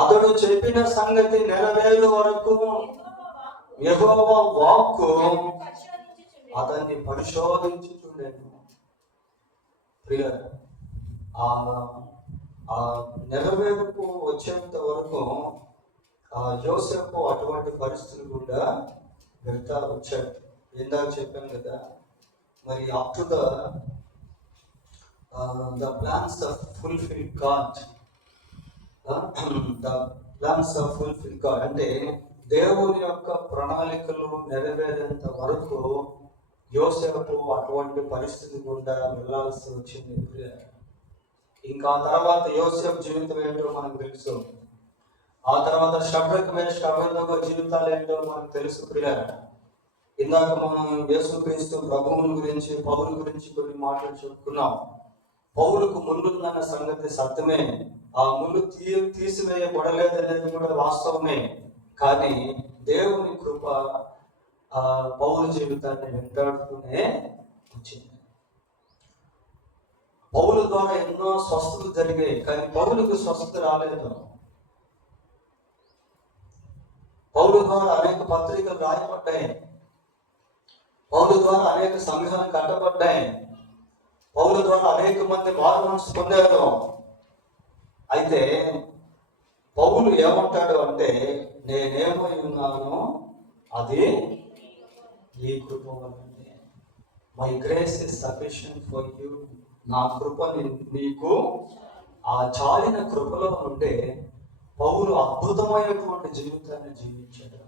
అతడు చెప్పిన సంగతి నెరవేరు వరకు యెహోవా వాక్కు అతన్ని పరిశోధించుచుండెను. ప్రియ, ఆ నెరవేర్పు వచ్చేంత వరకు యోసేపు అటువంటి పరిస్థితులు కూడా వెళ్తా వచ్చాడు. ఇందాక చెప్పాను కదా, మరి up to the plans of fulfil God, the plans of fulfil God అంటే దేవుని యొక్క ప్రణాళికలు నెరవేరేంత వరకు యోసేపు అటువంటి పరిస్థితి గుండా వెళ్ళాల్సి వచ్చింది. ఇంకా తర్వాత యోసేపు జీవితం ఏంటో మనకు తెలుసు. ఆ తర్వాత షడ్రక్ మేషక్ అబేద్నెగో జీవితాలు ఏంటో మనకు తెలుసు ప్రియులారా. ఇందాక మనం యేసుక్రీస్తు ప్రభువుని గురించి, పౌలు గురించి కొన్ని మాటలు చెప్పుకున్నాం. పౌలుకు ముళ్ళుందన్న సంగతి సత్యమే, ఆ ముళ్ళు తీసివేయబడలేదనేది కూడా వాస్తవమే. కానీ దేవుని కృప పౌలు జీవితాన్ని వెంటాడుతూనే వచ్చింది. పౌలు ద్వారా ఎన్నో స్వస్థతలు జరిగాయి, కానీ పౌలుకు స్వస్థత రాలేదు. పౌలు ద్వారా అనేక పత్రికలు రాయబడ్డాయి, పౌలు ద్వారా అనేక సంఘాలు కట్టబడ్డాయి, పౌలు ద్వారా అనేక మంది మారుమనసు పొందారు. అయితే పౌలు ఏమంటాడు అంటే, నేనేమై ఉన్నాను అది ఈ కృప వల్లనే. My grace is sufficient for you. నా కృప నీకు, ఆ చాలిన కృపలో ఉంటే పౌలు అద్భుతమైనటువంటి జీవితాన్ని జీవించాడు.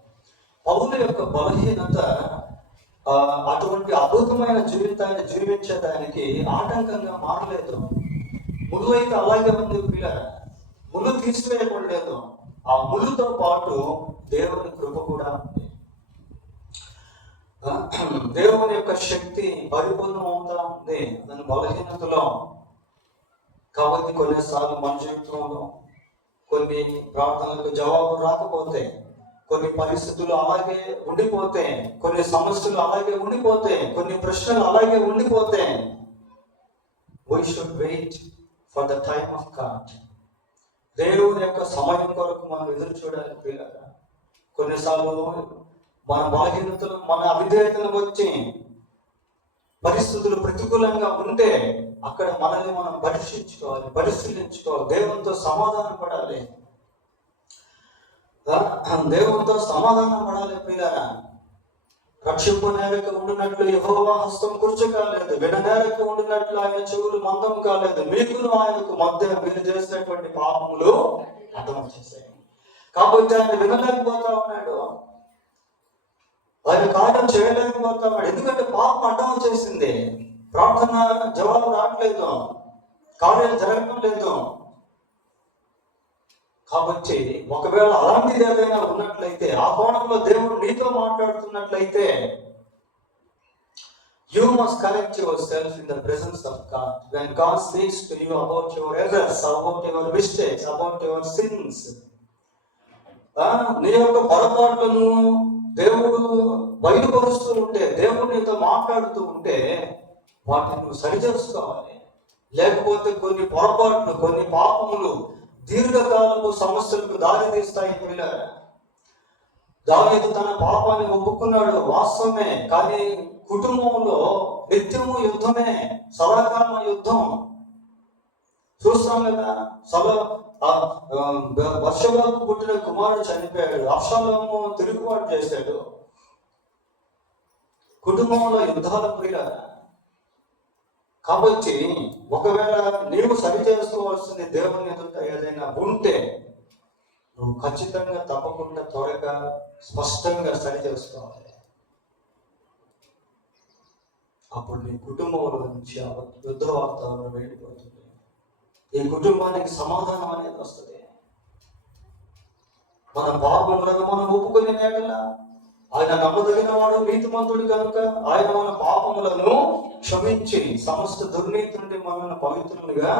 పౌలు యొక్క బలహీనత అటువంటి అద్భుతమైన జీవితాన్ని జీవించడానికి ఆటంకంగా మారలేదు. ముళ్ళు అయితే అలాగే ఉంది పిల్లల, ముళ్ళు తీసివేయకూడలేదు. ఆ ముళ్ళుతో పాటు దేవుని కృప కూడా ఉంది. దేవుని యొక్క శక్తి పరిపూర్ణం అవుతా ఉంది దాని బలహీనతలో. కాబట్టి కొన్నిసార్లు మన జీవితంలో కొన్ని ప్రార్థనలకు జవాబు రాకపోతే, కొన్ని పరిస్థితులు అలాగే ఉండిపోతే, కొన్ని సమస్యలు అలాగే ఉండిపోతే, కొన్ని ప్రశ్నలు అలాగే ఉండిపోతే, we should wait for the time of God. దేవుని యొక్క సమయం కొరకు మనం ఎదురు చూడాలి ప్రియులారా. కొన్నిసార్లు మన బలహీనతలు, మన అవిధేయతలు వచ్చి పరిస్థితులు ప్రతికూలంగా ఉంటే అక్కడ మనల్ని మనం పరిశీలించుకోవాలి, దేవునితో సమాధానం పడాలి, దేవునితో సమాధానం పడాలి ప్రియులారా. రక్షింపు నేరకు ఉండినట్లు యెహోవా హస్తం కుర్చీ కాలేదు, విననేరకు ఉండినట్లు ఆయన చెవులు మందం కాలేదు, మీకును ఆయనకు మధ్య మీరు చేసినటువంటి పాపములు అడ్డం వచ్చేసాయి. కాబట్టి ఆయన వినలేకపోతా ఉన్నాడు, ఆయన కార్యం చేయలేకపోతా ఉన్నాడు. ఎందుకంటే పాపం అడ్డం వచ్చేసింది. ప్రార్థన జవాబు రావట్లేదు, కార్యాలు జరగడం లేదు. కాబట్టి ఒకవేళ అలాంటిది ఏదైనా ఉన్నట్లయితే, ఆ కోణంలో దేవుడు నీతో మాట్లాడుతున్నట్లయితే, you must correct yourself in the presence of God. When God speaks to you about your errors, about your mistakes, about your sins, నీ యొక్క పొరపాట్లను దేవుడు బయలుపరుస్తూ ఉంటే, దేవుడు నీతో మాట్లాడుతూ ఉంటే వాటిని నువ్వు సరిచేసుకోవాలి. లేకపోతే కొన్ని పొరపాట్లు, కొన్ని పాపములు దీర్ఘకాలపు సమస్యలకు దారి తీస్తాయి. దావీదు తన పాపాన్ని ఒప్పుకున్నాడు, వాస్తవమే. కానీ కుటుంబంలో నిత్యము యుద్ధమే, సదాకాల యుద్ధం చూస్తాం కదా. వర్షంలోకి పుట్టిన కుమారుడు చనిపోయాడు, అబ్షాలోము తిరుగుబాటు చేశాడు. కుటుంబంలో యుద్ధాలు ప్రియుల. కాబట్టి ఒకవేళ నీవు సరి చేసుకోవాల్సింది దేవుని ఎదుట ఏదైనా ఉంటే, నువ్వు ఖచ్చితంగా తప్పకుండా త్వరగా స్పష్టంగా సరి చేసుకోవాలి. అప్పుడు నీ కుటుంబంలో నుంచి ఆ యుద్ధ వాతావరణం వెళ్ళిపోతుంది. ఈ కుటుంబానికి సమాధానం అనేది వస్తుంది. మన పాపములను మనం ఒప్పుకొని నేడలా ఆయన నమ్మదగిన వాడు, నీతిమంతుడు కనుక ఆయన మన పాపములను క్షమించి సమస్త దుర్నీతి నుండి మనల్ని పవిత్రులుగా.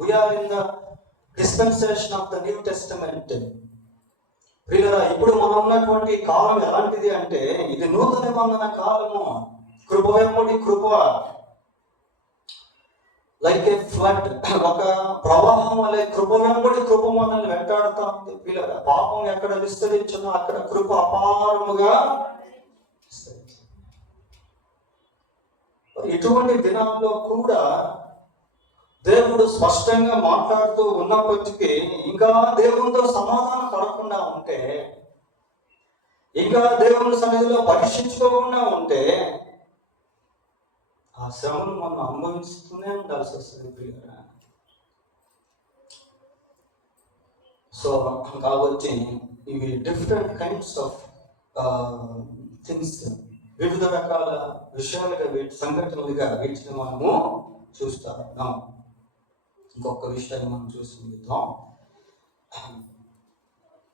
We are in the dispensation of the New Testament. ప్రియులారా, ఇప్పుడు మనం ఉన్నటువంటి కాలం ఎలాంటిది అంటే, ఇది నూతన నిబంధన కాలము. కృప వెంబడి కృప, లైక్ ఏ ఫ్లడ్, ఒక ప్రవాహం వల్లే కృప వెంబడి కృప మనల్ని వెంటాడుతా ఉంది. పిల్లల పాపం ఎక్కడ విస్తరించినా అక్కడ కృప అపారముగా విస్తరించింది. ఇటువంటి దినాల్లో కూడా దేవుడు స్పష్టంగా మాట్లాడుతూ ఉన్నప్పటికీ ఇంకా దేవునితో సమాధానం పడకుండా ఉంటే, ఇంకా దేవుని సన్నిధిలో పరీక్షించుకోకుండా ఉంటే, ఆ శ్రమను మనం అనుభవిస్తూనే ఉండాల్సి వస్తుంది. సో కాబట్టి ఇవి డిఫరెంట్ కైండ్స్ ఆఫ్ థింగ్స్, వివిధ రకాల విషయాలుగా, వీటి సంఘటనలుగా వీటిని మనము చూస్తా ఉన్నాం. ఇంకొక విషయాన్ని మనం చూసుకుందాం.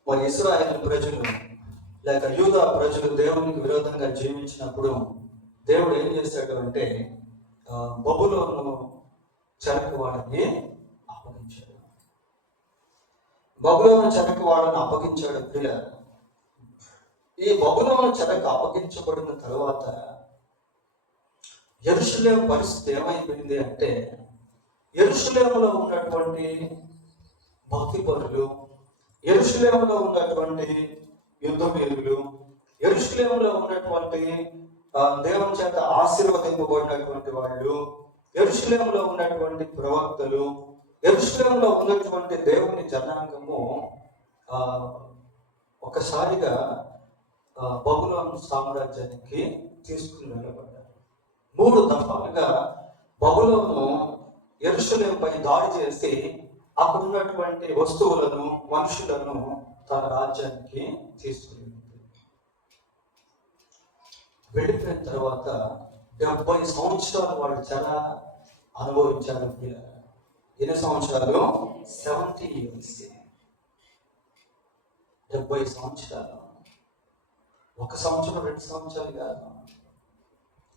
మరి ఇశ్రాయేలు ప్రజలు లేక యూదా ప్రజలు దేవునికి విరోధంగా జీవించినప్పుడు దేవుడు ఏం చేశాడు అంటే, బబులోను చెరకువాడని అప్పగించాడు. బబులోను చెరకువాడని అప్పగించాడు. ప్రియ, ఈ బబులోను చెరకు అప్పగించబడిన తరువాత యెరూషలేము పరిస్థితి ఏమైపోయింది అంటే, యెరూషలేములో ఉన్నటువంటి భక్తిపరులు, యెరూషలేములో ఉన్నటువంటి యుద్ధవీరులు, యెరూషలేములో ఉన్నటువంటి దేవుని చేత ఆశీర్వదింపబడినటువంటి వాళ్ళు, యెరూషలేములో ఉన్నటువంటి ప్రవక్తలు, యెరూషలేములో ఉన్నటువంటి దేవుని జనాంగము ఒకసారిగా బబులోను సామ్రాజ్యానికి తీసుకుని వెళ్ళబడ్డారు. 3 దఫాలుగా బబులోను యెరూషలేముపై దాడి చేసి అక్కడ ఉన్నటువంటి వస్తువులను, మనుషులను తన రాజ్యానికి తీసుకుని వెళ్ళిపోయిన తర్వాత 70 సంవత్సరాలు వాళ్ళు చాలా అనుభవించారు. ఎన్ని సంవత్సరాలు? 70 years. 70 సంవత్సరాలు. 1 సంవత్సరం 2 సంవత్సరాలు కాదు,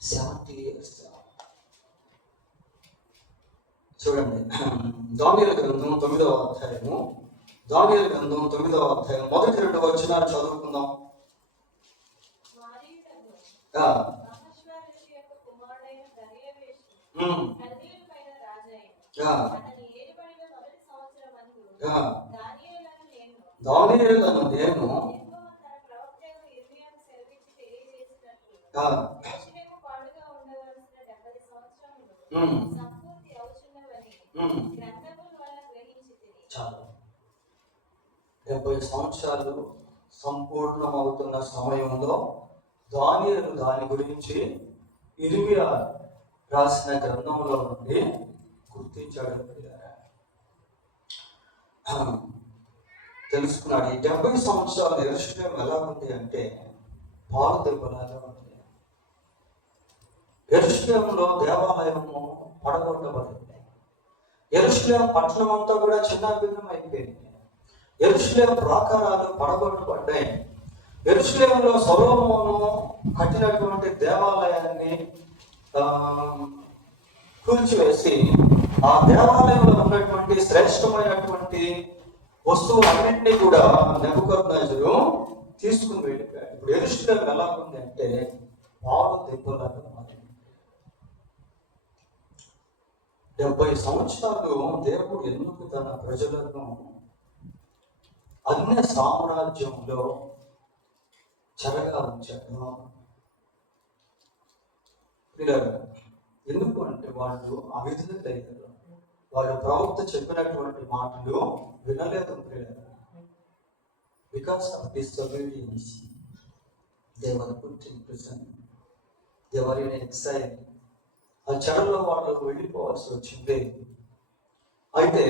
70 years. చూడండి, దానియేలు గ్రంథం 9వ అధ్యాయము, దానియేలు గ్రంథం 9వ అధ్యాయం మొదటి 2 వచనాలు చదువుకుందాం. దానియేలును నేను చాలు 70 సంవత్సరాలు సంపూర్ణమవుతున్న సమయంలో దానియేలు దాని గురించి ఇర్మియా రాసిన గ్రంథంలో నుండి గుర్తించాడు. తెలుసుకున్నాడు. ఈ 70 సంవత్సరాల యెరూషలేము ఎలా ఉంది అంటే పాలు దెబ్బలాగా ఉంది. యెరూషలేములో దేవాలయము పడగొట్టబడింది. యెరూషలేము పట్టణం అంతా కూడా చిన్నాభిన్నం అయిపోయింది. యెరూషలేము ప్రాకారాలు పడగొట్టబడ్డాయి. యెరూషలేములో సొలొమోను కట్టినటువంటి దేవాలయాన్ని కూల్చివేసి ఆ దేవాలయంలో ఉన్నటువంటి శ్రేష్టమైనటువంటి వస్తువులన్నింటినీ కూడా నెబుకద్నెజరు తీసుకుని వెళ్ళిపోయాడు. ఇప్పుడు యెరూషలేము ఎలా ఉంది అంటే పాడు దెబ్బలాగా మారింది. 70 సంవత్సరాలు దేవుడు ఎందుకు తన ప్రజలను అన్య సామ్రాజ్యంలో చెరగా ఉంచాడు? ఎందుకు అంటే వాళ్ళు అవిధులయ్యారు. వాళ్ళ ప్రవక్త చెప్పినటువంటి మాటలు వినలేదు. Because of disobedience they were put in prison, they were in exhale. ఆ చెరలో వాళ్ళు వెళ్ళిపోవాల్సి వచ్చింది. అయితే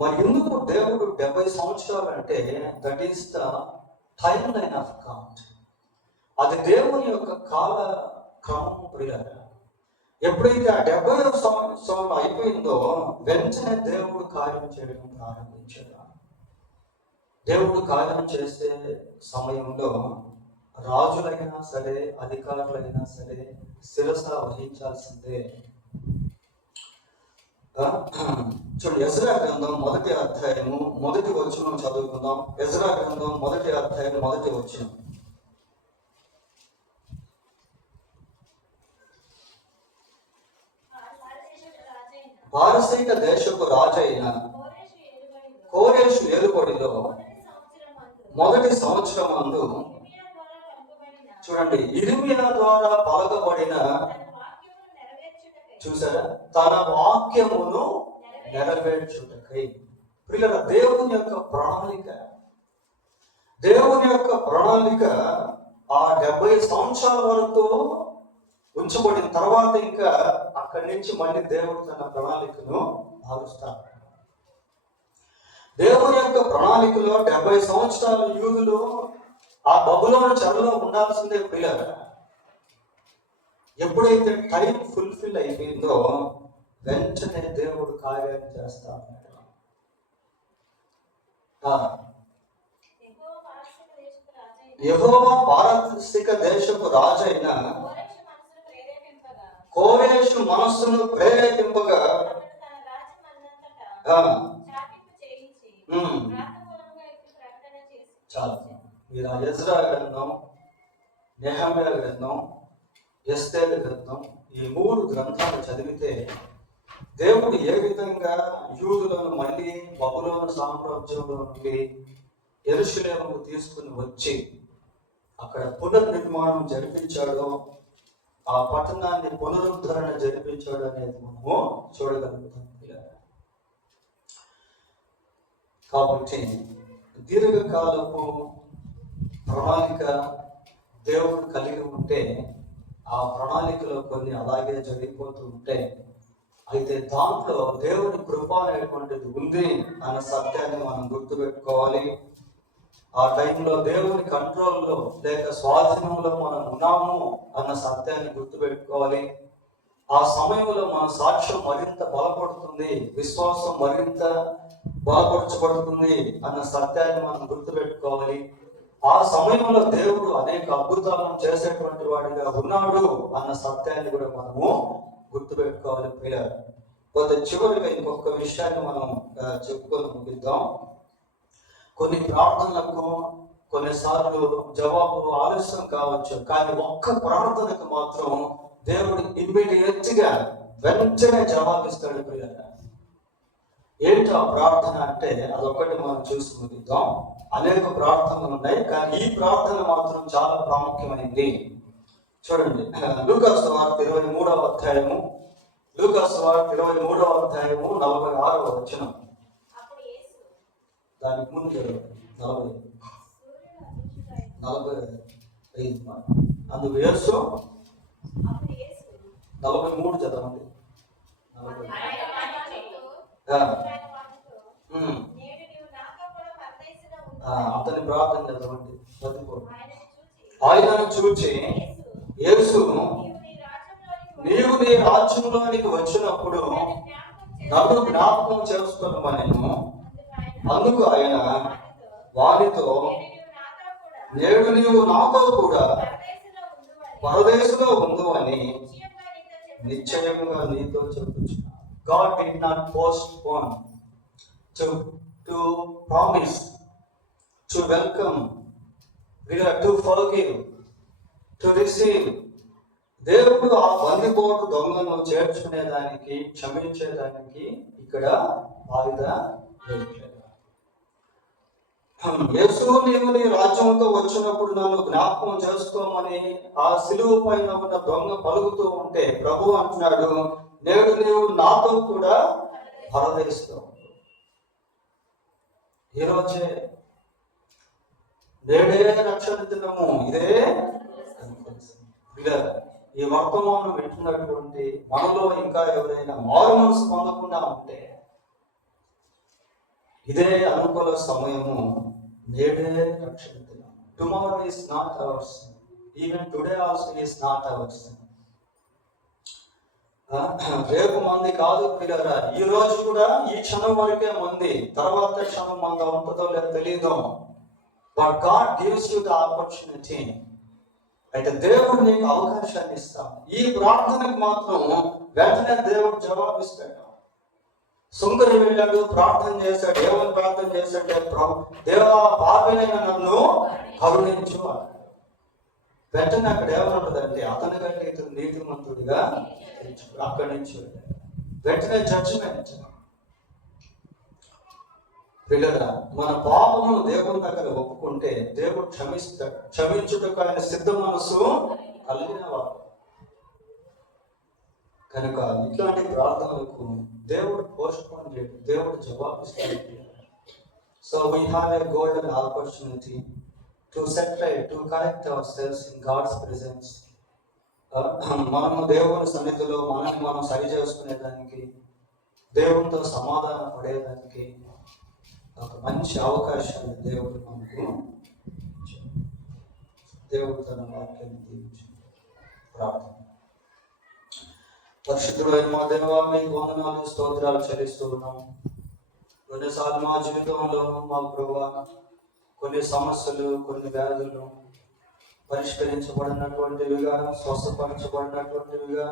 మరి ఎందుకు దేవుడు 70 సంవత్సరాలు అంటే that is the time line of God. అది దేవుని యొక్క కాల క్రమం. ప్రియులారా, ఎప్పుడైతే ఆ 70వ సంవత్సరం అయిపోయిందో వెంటనే దేవుడు కార్యం చేయడం ప్రారంభించాడు. దేవుడు కార్యం చేసే సమయంలో రాజులైనా సరే అధికారులైనా సరే శిరస వహించాల్సిందే. చూడండి, ఎజ్రా గ్రంథం 1వ అధ్యాయము 1వ వచనం చదువుకుందాం. ఎజ్రా గ్రంథం 1వ అధ్యాయం 1వ వచనం. పారసీక దేశపు రాజైన కోరేషు ఏలుబడిలో మొదటి సంవత్సరమందు చూడండి, ఇర్మియా ద్వారా పలకబడిన, చూసారా, తన వాక్యమును నెరవేర్చుటకై. పిల్లల దేవుని యొక్క ప్రణాళిక ఆ 70 సంవత్సరాల వరకు ఉంచబడిన తర్వాత ఇంకా అక్కడి నుంచి మళ్ళీ దేవుడు తన ప్రణాళికను మారుస్తాడు. దేవుని యొక్క ప్రణాళికలో 70 సంవత్సరాలు యూదులు ఆ బబులోను చెరలో ఉండాల్సిందే. పిల్లలు ఎప్పుడైతే టైం ఫుల్ఫిల్ అయిపోయిందో వెంటనే దేవుడు కార్యాన్ని చేస్తా ఉన్నాడు. యెహోవా పారసీక దేశపు రాజైన కోరేషు మనస్సును ప్రేరేపింపగా చాలు. మీరు ఆ ఎజ్రా గ్రంథం, నెహెమ్యా గ్రంథం, ఎస్తేరు గ్రంథం, ఈ 3 గ్రంథాలు చదివితే దేవుడు ఏ విధంగా యూదులను మళ్ళీ బబులోను సామ్రాజ్యంలో నుండి యెరూషలేముకు తీసుకుని వచ్చి అక్కడ పునర్నిర్మాణం జరిపించాడో, ఆ పట్టణాన్ని పునరుద్ధరణ జరిపించాడు అనేది మనము చూడగలుగుతాం. కాబట్టి దీర్ఘకాలపు ప్రణాళిక దేవుడు కలిగి ఉంటే ఆ ప్రణాళికలో కొన్ని అలాగే జరిగిపోతూ ఉంటే, అయితే దాంట్లో దేవుని కృప అనేటువంటిది ఉంది అన్న సత్యాన్ని మనం గుర్తుపెట్టుకోవాలి. ఆ టైంలో దేవుని కంట్రోల్లో లేక స్వాధీనంలో మనం ఉన్నాము అన్న సత్యాన్ని గుర్తుపెట్టుకోవాలి. ఆ సమయంలో మన సాక్ష్యం మరింత బలపడుతుంది, విశ్వాసం మరింత బలపరచబడుతుంది అన్న సత్యాన్ని మనం గుర్తుపెట్టుకోవాలి. ఆ సమయంలో దేవుడు అనేక అద్భుతాలను చేసేటువంటి వాడిగా ఉన్నాడు అన్న సత్యాన్ని కూడా మనము గుర్తుపెట్టుకోవాలి. పిల్లలు, కొంత చివరిగా ఇంకొక విషయాన్ని మనం చెప్పుకొని ముగిద్దాం. కొన్ని ప్రార్థనలకు కొన్నిసార్లు జవాబు ఆలస్యం కావచ్చు, కానీ ఒక్క ప్రార్థనకు మాత్రం దేవుడు ఇమ్మీడియట్ గా వెంటనే జవాబిస్తాడు. పిల్లలు, ఏంటి ఆ ప్రార్థన అంటే అదొకటి మనం చూసి ముగిద్దాం. అనేక ప్రార్థనలు ఉన్నాయి, కానీ ఈ ప్రార్థన మాత్రం చాలా ప్రాముఖ్యమైనది. చూడండి, లూకాసు సువార్త 23వ అధ్యాయము, లూకాసు సువార్త 23వ అధ్యాయము 46వ వచనం. దానికి ముందు 45 అందుకు యేసు 43 చదవండి. అతని ప్రార్థన చదవండి. ఆయనను చూచి యేసు, నీ రాజ్యంలోనికి వచ్చినప్పుడు నన్ను జ్ఞాపకం చేసుకున్నామని. అందుకు ఆయన వారితో, నేడు నీవు నాతో కూడా పరదేశంలో ఉండు అని నిశ్చయంగా నీతో చెప్పుచు. God did not postpone to promise, to welcome, to forgive, to receive. దేవుడు ఆ బందిపోటు దొంగను చేర్చుకునేదానికి, క్షమించేదానికి ఇక్కడ వాయిదా వేయట్లేదు. యేసు నీవు నీ రాజ్యంతో వచ్చినప్పుడు నన్ను జ్ఞాపకం చేసుకోమని ఆ సిలువ పైన ఉన్న దొంగ పలుకుతూ ఉంటే ప్రభు అంటున్నాడు, నేడు నీవు నాతో కూడా పరదేశంలో. ఈరోజే నేడే రక్షణ దినము, ఇదే ఈ వర్తమానం వింటున్నటువంటి మనలో ఇంకా ఎవరైనా మారు మనసు పొందకుండా ఉంటే ఇదే అనుకూల సమయము, నేడే రక్షణ దినం. Tomorrow is not hours, even today also is not hours. రేపు మంది కాదు పిల్లరా, ఈ రోజు కూడా ఈ క్షణం వరకే మంది, తర్వాత క్షణం మంద ఉంటుందో లేదో తెలియదు. But God gives you the opportunity. అయితే దేవుడు నీకు అవకాశాన్ని ఇస్తాడు. ఈ ప్రార్థనకు మాత్రం వెంటనే దేవుడు జవాబిస్తాడు. సుంకరి వెళ్ళాడు, ప్రార్థన చేశాడు. ఏమని ప్రార్థన చేశాడే, దేవా పాపినైన నన్ను కరుణించు అన్నాడు. వెంటనే అక్కడ ఏమని ఉంటుందంటే, అతని కంటే ఇతను నీతిమంతుడిగా అక్కడి నుంచి వెంటనే జడ్జిమెంట్. పిల్లరా, మన పాపమును దేవుని దగ్గర ఒప్పుకుంటే దేవుడు క్షమిస్తాడు. క్షమించుటకు ఆయన సిద్ధ మనసు కలిగిన వాడు కనుక ఇట్లాంటి ప్రార్థనలకు దేవుడు పోస్ట్పోన్ చేయడు, దేవుడు జవాబిస్తాడు. So we have a golden opportunity to set right, to correct ourselves in God's presence. మనము దేవుని సన్నిధిలో మనల్ని మనం సరి చేసుకునేదానికి, దేవునితో సమాధానం పడేదానికి ఒక మంచి అవకాశాన్ని దేవుడు మనకు, దేవుడు తన వాక్యాన్ని దీవించి ప్రార్థన. పరిశుద్ధుడైన మా దేవా, మీకు వందనాలు స్తోత్రాలు చెల్లిస్తూ ఉన్నాం. కొన్నిసార్లు మా జీవితంలో మా ప్రభువా కొన్ని సమస్యలు, కొన్ని వ్యాధులు పరిష్కరించబడినటువంటివిగా, స్వస్థపరచబడినటువంటివిగా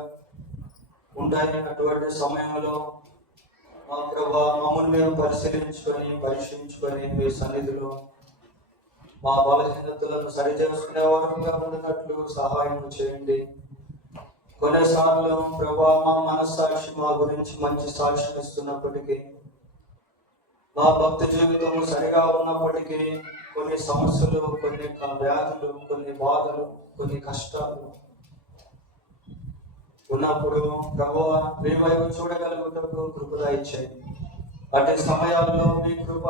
ఉంటాయన్నటువంటి సమయంలో మా ప్రభువా మమ్మల్ని మేము పరీక్షించుకొని మీ సన్నిధిలో మా బలహీనతలను సరిచేసుకునే వారుగా ఉండినట్లు సహాయం చేయండి. కొన్నిసార్లు ప్రభువా మా మనస్సాక్షి మా గురించి మంచి సాక్ష్యం ఇస్తున్నప్పటికీ, మా భక్తి జీవితం సరిగా ఉన్నప్పటికీ కొన్ని సమస్యలు, కొన్ని వ్యాధులు, కొన్ని బాధలు, కొన్ని కష్టాలు ఉన్నప్పుడు ప్రభువా మీ వైపు చూడగలుగుటకు కృప దయచేయండి. అటు సమయాల్లో మీ కృప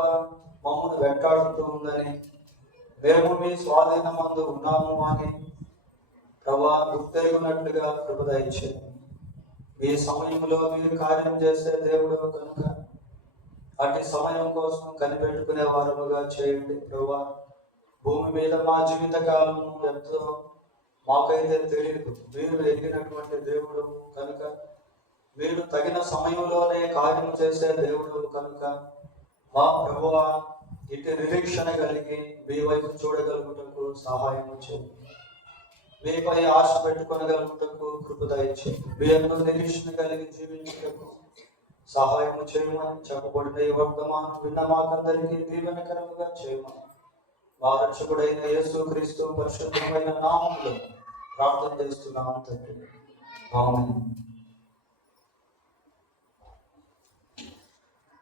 మమ్మల్ని వెంటాడుతూ ఉందని, మేము మీ స్వాధీనమందు ఉన్నాము అని ప్రభువా గుర్తెరిగినట్లుగా కృప దయచేయండి. ఈ సమయంలో మీరు కార్యం చేసే దేవుడు కనుక అటు సమయం కోసం కనిపెట్టుకునే వారముగా చేయండి ప్రభువా. భూమి మీద మా జీవిత కాలం ఎంతో మాకైతే తెలియదు, మీరు ఎరిగినటువంటి దేవుడు కనుక, మీరు తగిన సమయంలోనే కార్యం చేసే దేవుడు కనుక మా ప్రభువా ఇటు నిరీక్షణ కలిగి మీ వైపు చూడగలుగుటకు సహాయం చేయండి. మీపై ఆశ పెట్టుకొనగలుగుటకు కృప దయచేయండి. మీ అందరూ నిరీక్షణ కలిగి జీవించుటకు సహాయం చేయమని చెప్పబడిన ఈ వర్తమానం విన్న మాకందరికీ దీవెనకరముగా చేయమని మా రక్షకుడైన యేసుక్రీస్తు పరిశుద్ధమైన నామములో ప్రార్థన చేస్తున్నాము తండ్రి. ఆమేన్.